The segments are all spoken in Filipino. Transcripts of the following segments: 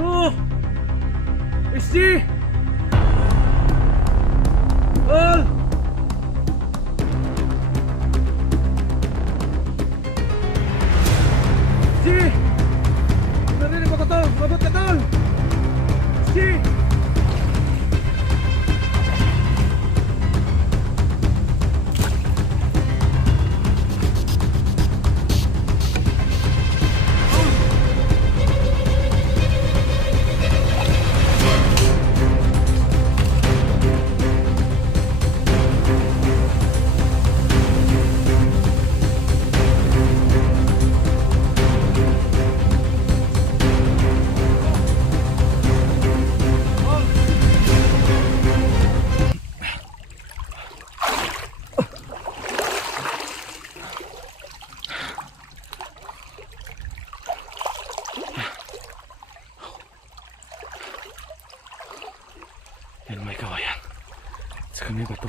Bro! SG! All! SG! Narinig ko tol! Mabot ka tol! SG! Yan may kawayan. Sa kami ba ito?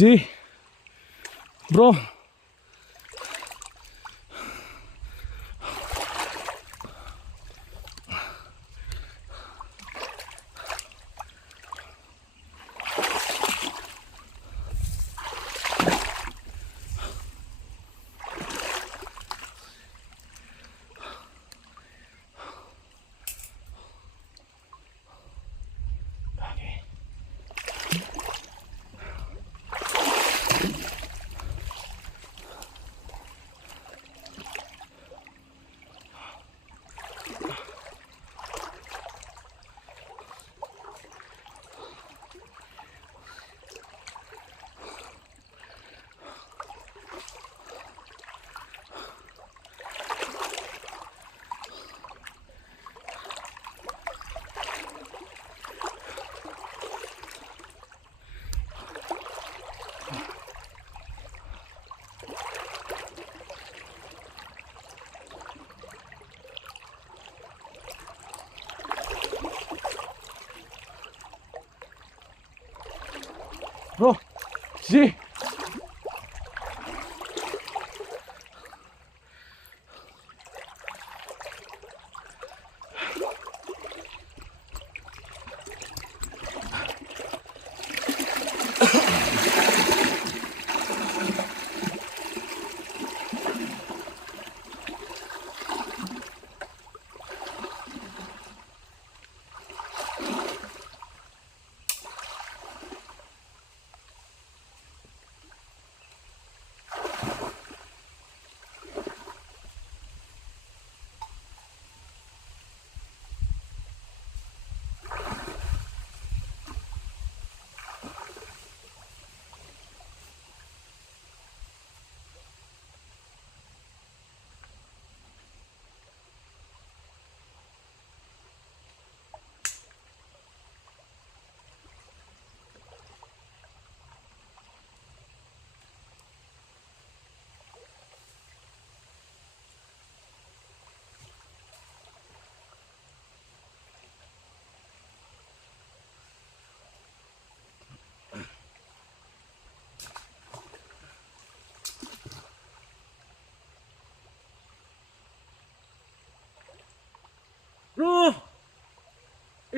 SG! Bro! Bro! SG!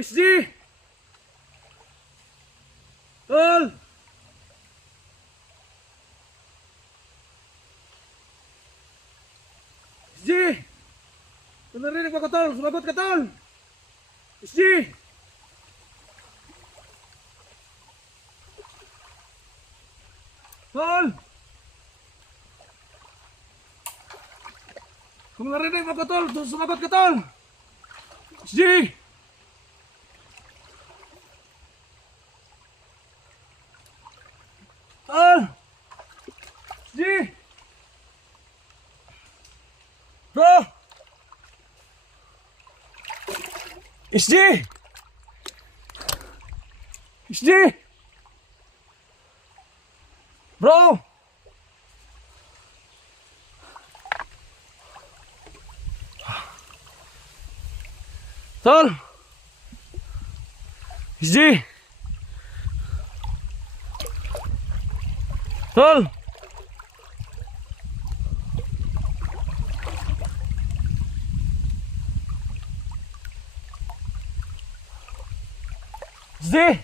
SG! Tol! SG! Kung narinig mo ko, tol, sumagot ka, tol! SG! Tol! Kung narinig mo ko, tol, sumagot ka, tol! SG! Tol! SG! Bro! SG! SG! Bro! Tol! SG! Tol! SG!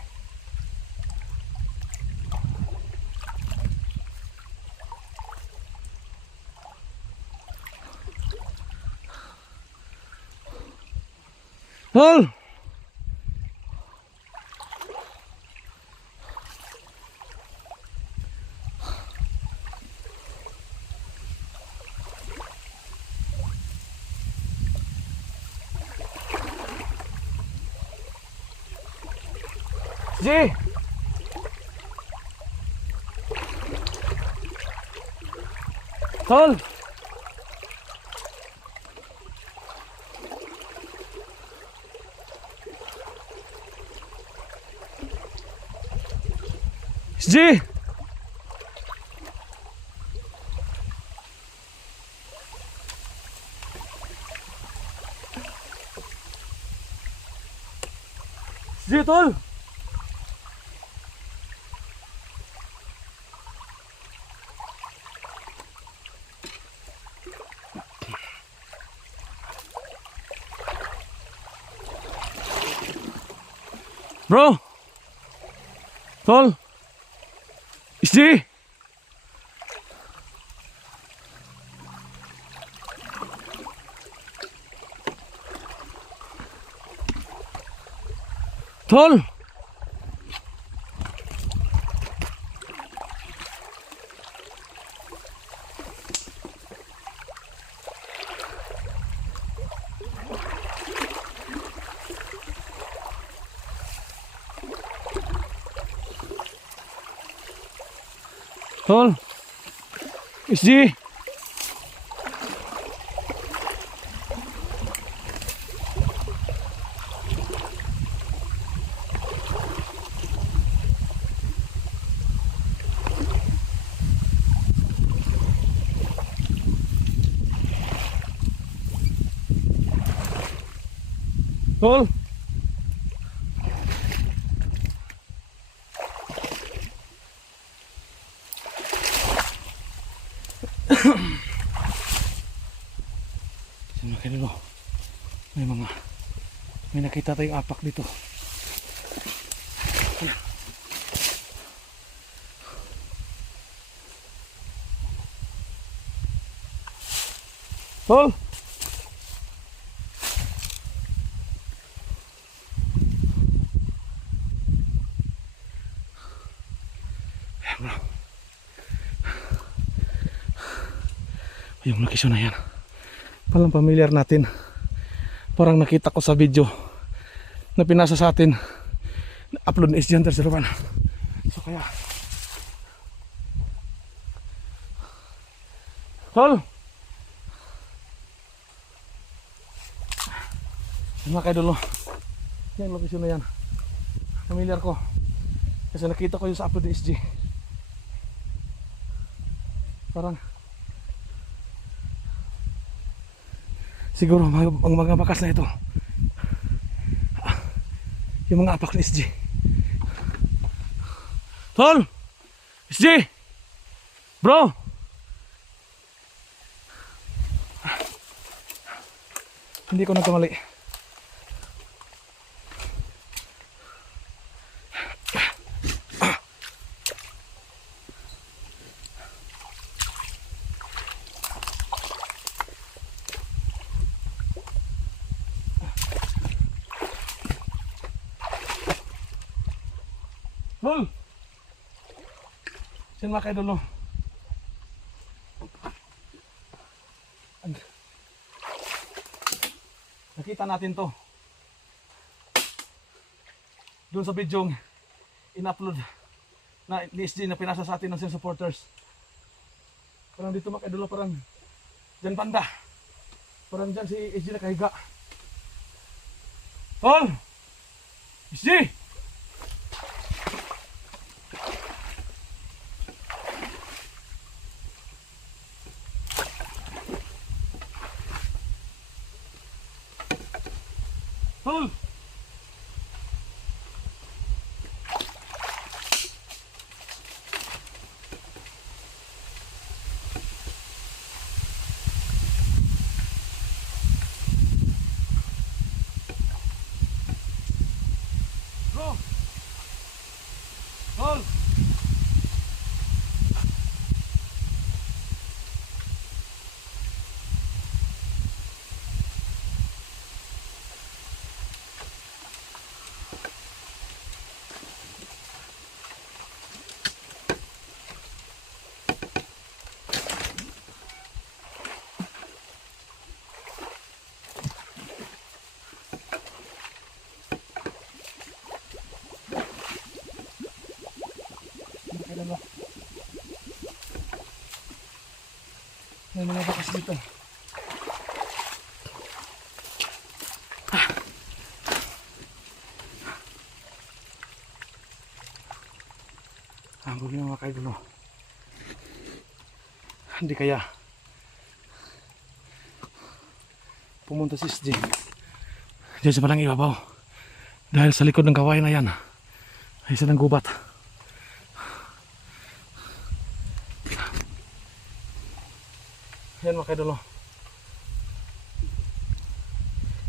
Tol! SG! Tol! SG! SG, tol! Bro! Tol! SG! Tol! Tol! SG! Tol! Sino kinilo? May nakita tayong apak dito. Tol! Yung location na yan, palang familiar natin. Parang nakita ko sa video na pinasa sa atin, upload ni SG Hunter 01. So kaya Tol! Mga kaidolo, yan location na yan, familiar ko kasi nakita ko yung sa upload ni SG. Parang siguro ang mga bakas na ito yung mga apak ni SG. Tol! SG! Bro! Hindi ko nagkamali. Yan mga kaidol, no? Nakita natin to doon sa video in-upload na ni SG na pinasa sa atin ng supporters. Parang dito mga kaidol, parang dyan banda. Parang dyan si SG nakahiga. Tol! SG! Tol! Bro! Tol! May mga bakas dito. Ang problema mga kaidol, hindi kaya pumunta si SG diyan sa palang ibabaw dahil sa likod ng kawayan na yan ay isa ng gubat. Yan mga kaidol,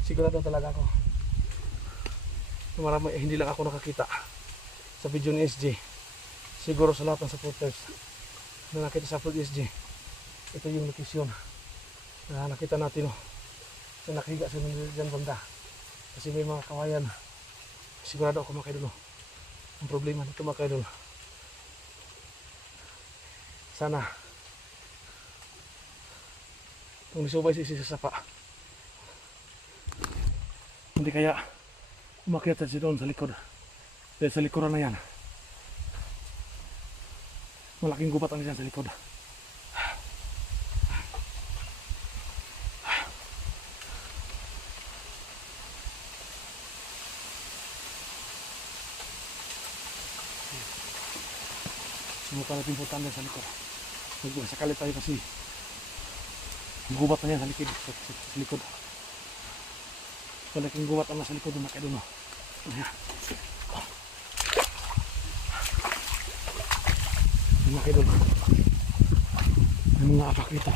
sigurado talaga ako marami, hindi lang ako nakakita sa video ni SG, siguro sa lahat ng supporters na nakita sa upload SG, ito yung location na nakita natin, na nakahiga sa dyan banda kasi may mga kawayan. Sigurado ako mga kaidol, ang problema nito mga kaidol, sana kung nisubay si sa sapa, hindi kaya umakyat siya doon sa likod, dahil sa likuran na yan malaking gubat ang dyan sa likod. Sumuka natin puntaan din sa likod, magsakali tayo kasi gubat na yan sa likod, sa likod. Malaking gubat ang nasa likod na kaidol, no? Ayan. Ayan mga kaidol, may mga apak dito.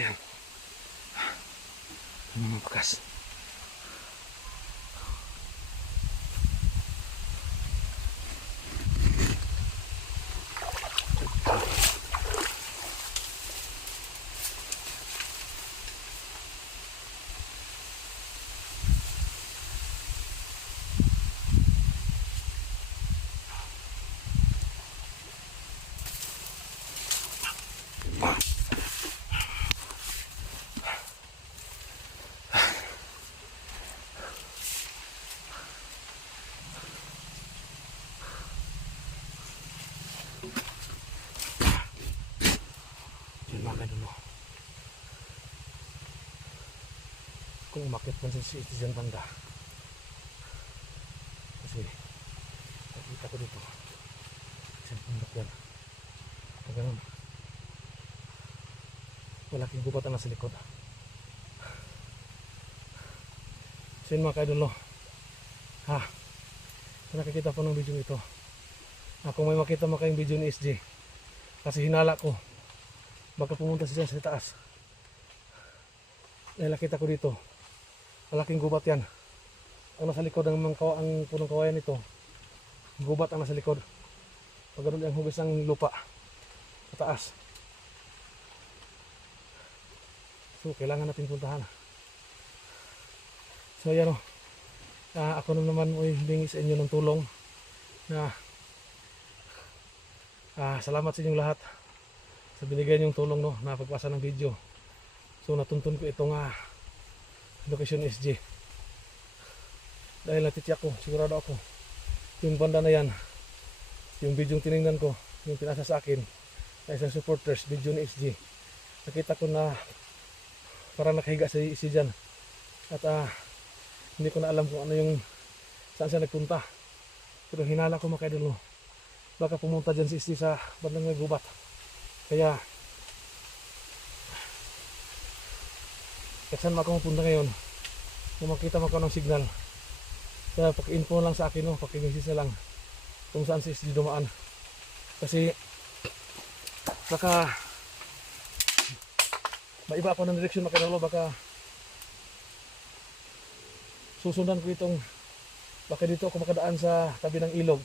Ayan, may mga bakas. Kung umakit man sa citizen banda kasi nakita ko dito isang pundok yan, pag ganun malaking gubat ang nasa likod. So yun mga kaidol, ha, so nakikita po ng video ito, kung may makita mo kayong video ni SG, kasi hinala ko baka pumunta siya sa taas dahil nakita ko dito malaking gubat yan ang nasa likod ng ang punong kawayan nito, gubat ang nasa likod, pag ganun yung hugis ng lupa sa taas. So kailangan natin puntahan. So yan, ako naman ay humingi sa inyo ng tulong na Salamat sa inyong lahat sa binigay niyong tulong, no, na pagpasa ng video. So natuntun ko itong location SG. Dahil natitiyak ko, sigurado ako, yung banda na yan, yung video yung tinignan ko, yung pinasa sa akin na isang supporters, video ni SG, nakita ko na parang nakahiga si SG dyan. At hindi ko na alam kung ano yung saan siya nagpunta. Pero hinala ko mga idol, no, baka pumunta dyan si SG sa bandang may gubat. Kaya saan ako mapunta ngayon, kung makita mo ako ng signal, kaya paki-info lang sa akin, no, paki-message na lang kung saan si SG dumaan. Kasi baka maiba ako ng direksyon mga idol, baka susundan ko itong, baka dito ako makadaan sa tabi ng ilog,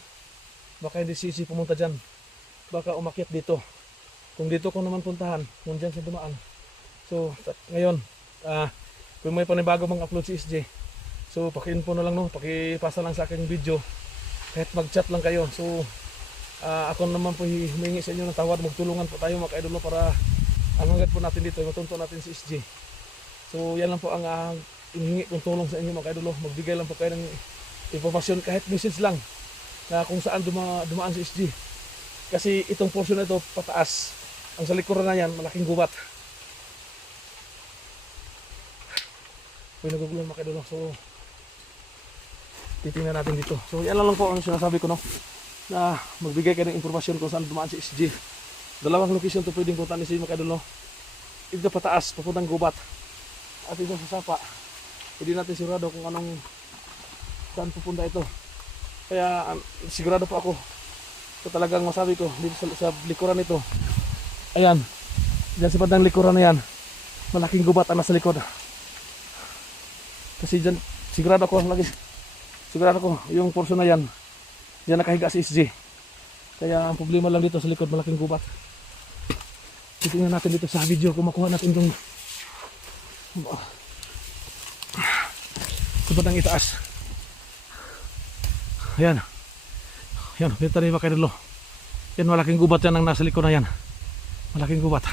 baka hindi si SG pumunta dyan, baka umakyat dito. Kung dito ko naman puntahan, kung dyan siya dumaan. So ngayon, kung may panibago mang upload si SG, so paki-info na lang, no, pakipasa lang sa akin yung video, kahit mag-chat lang kayo. So ako naman po humingi sa inyo ng tawad, magtulungan po tayo mga idol, no, para hanggat po natin dito, matunto natin si SG. So yan lang po ang hinihingi kong tulong sa inyo mga idol, no. Magbigay lang po kayo ng informasyon, kahit message lang, na kung saan dumaan si SG. Kasi itong portion na ito pataas, ang sa likuran na yan malaking gubat. Pinagugulan mga idol, no. So titingnan natin dito. So yan lang po ang sinasabi ko, no, na magbigay kayo ng informasyon kung saan dumaan si SG. Dalawang location to pwedeng punta ni SG mga idol, no. Ito pataas, papuntang gubat, at ito sa sapa, hindi natin sigurado kung anong saan pupunta ito. Kaya sigurado po ako, so talagang masabi ko dito sa likuran nito, ayan, dyan sa bandang likuran na yan, malaking gubat ang nasa likod. Kasi dyan sigurado ko yung portion na yan, dyan nakahiga si SG. Kaya ang problema lang dito sa likod, malaking gubat. Titingnan natin dito sa video kung makuha natin itong sa bandang itaas. Ayan, yan, kita rin mga idol. Yan, malaking gubat yan ang nasa likod na yan. Malaking gubat.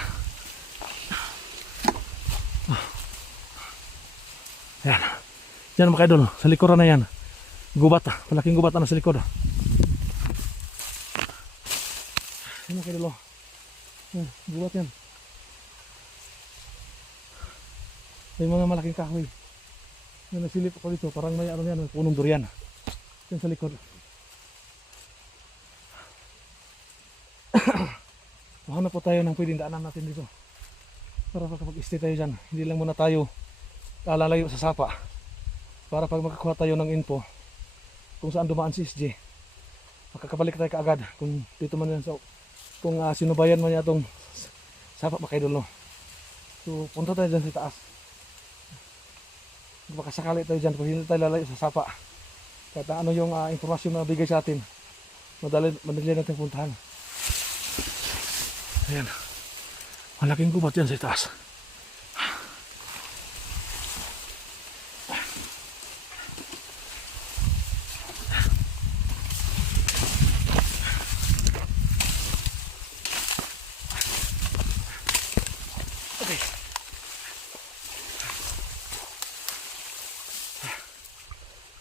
Ayan, yan mga idol, sa likuran na yan, gubat, malaking gubat na nasa likod. Yan mga idol, yan, gubat yan. May mga malaking kahoy. Yan, nasilip ako dito, parang may ano yan, may punong durian. Yan sa likod. Hanap po tayo ng pwedeng daanan natin dito para makapag-stay tayo dyan. Hindi lang muna tayo lalayo sa sapa, para pag makakuha tayo ng info kung saan dumaan si SG, makakabalik tayo kaagad kung dito man yan, kung sinubayan man niya itong sapa mga idol, no. So punta tayo dyan sa taas, baka sakali tayo dyan, kung hindi tayo lalayo sa sapa, kahit ano yung informasyon na bigay sa atin, madali natin puntahan. Ayan, malaking gubat yan sa taas. Okay.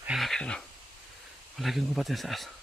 Ayan, malaking gubat yan sa taas.